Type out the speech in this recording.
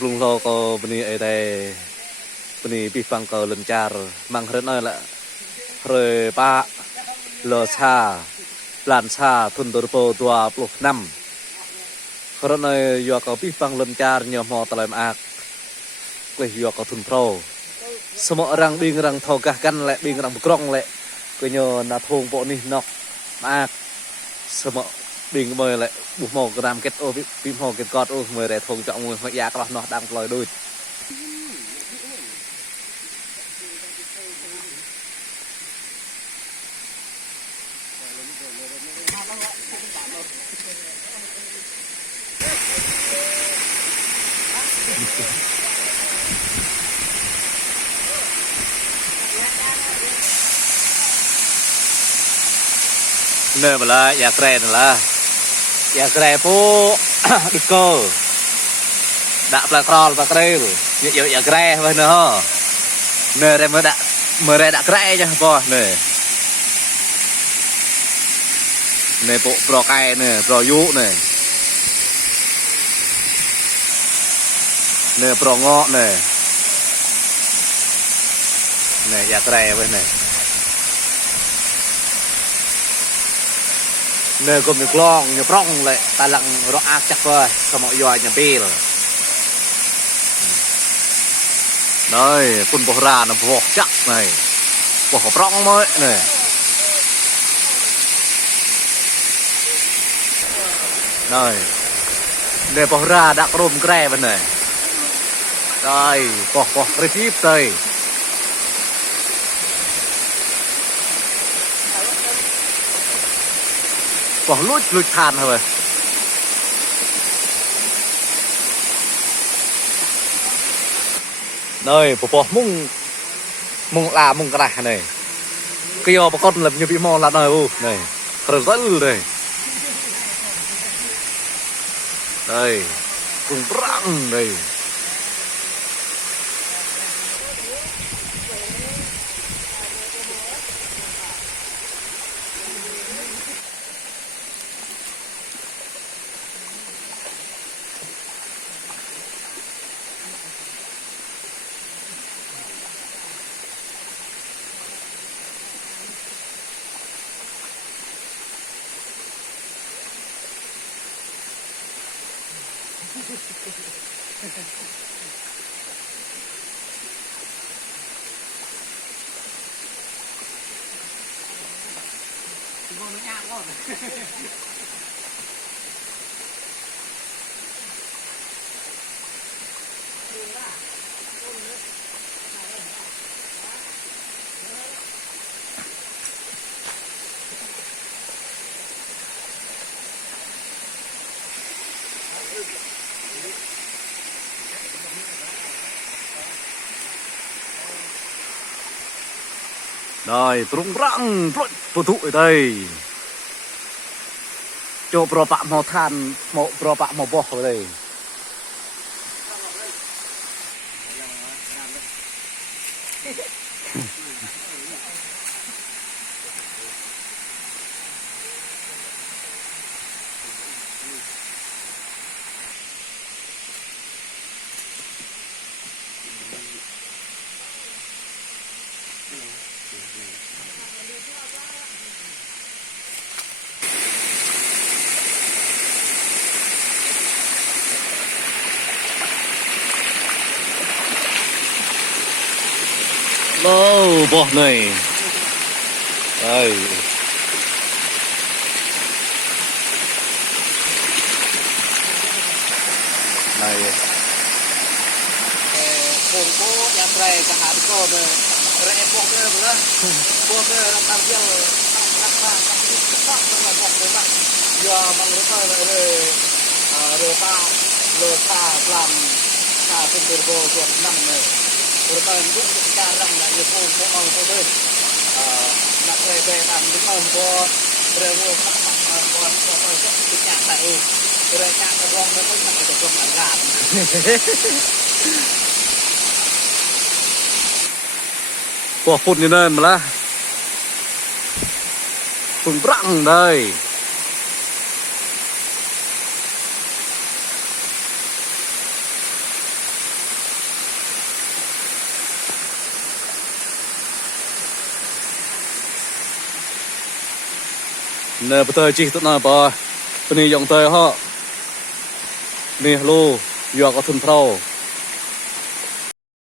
ปรุงโลก็ปนีไอได้ปนีปีฟังก็ลันจาร์มังเรนน้อยละเรยป้าเลอชาปลานชาทุนตัวโปตัวปลุกน้ำเรนน้อยยัวก็ปีฟังลันจาร์ยอมหอตะลายมากก็ยัวก็ทุนโปรสมอรังบิงรังทอกะกันแหละบิงรังกรองแหละก็ยัวนาทงโปนี่นอกมากสมอบิงเมื่อแหละบุกโมกรามเก็ตโอบิโมเก็ตกอดโอเมื่อไรทงจะมือหัวยากรอนอดังปล่อยด้วยเนื้อมาละอยากแกรนละอยากแกรปูดิโก้ด่าปลากรอลปลากระเรืออยากแกรไปเนาะเนื้อได้เมื่อได้ด่าแกรจ้ะพ่อเนื้อเนื้อปูปลอกไก่เนื้อปลอยุเนื้อเนื้อปลองเงาะเนื้อเนื้ออยากแกรไปเนื้อเนื้อก็มีกล้องมีปล้องเลยตาลังรออาจักเลยสมอยอย่างเบี้ยđâyคุณบราณบอกจักnàyบอกปล้องmới này đây để bỏ ra đã rôm kre bên này đây bỏ receipt đây bỏ lút than thôi đây bỏ mung là mung cái này cái yo con làm như bị mò là này này rất đây đây cùng răng đây rồi trung răng phụ thụ ở đây cho pro bạ màu than màu pro bạ màu bò ở đây lô bò này đây nàyผมก็อยากแรงกระหายก็เลยแรงพวกเดิมเลยพวกเดิมเราทำเที่ยวนักบ้านทำที่ชอบเลยพวกเดิมบ้างยอมันรู้เท่าเลยเรือป้าเรือป้าปลำชาเป็นตัวโบตัวนั่งเลยrồi tao lúc cha rằng là yêu phone sẽ on tôi đây nạp về làm những ông có rồi mua các bạn còn có cái nhà tại rồi cha cái con nó mới nằm ở trong bản gạt của phun như này mà lá phun răng đây เนปเตอร์จีตัวน้อยปอยปนียองเตยฮะนี่ลูยอกกับทุนเท่า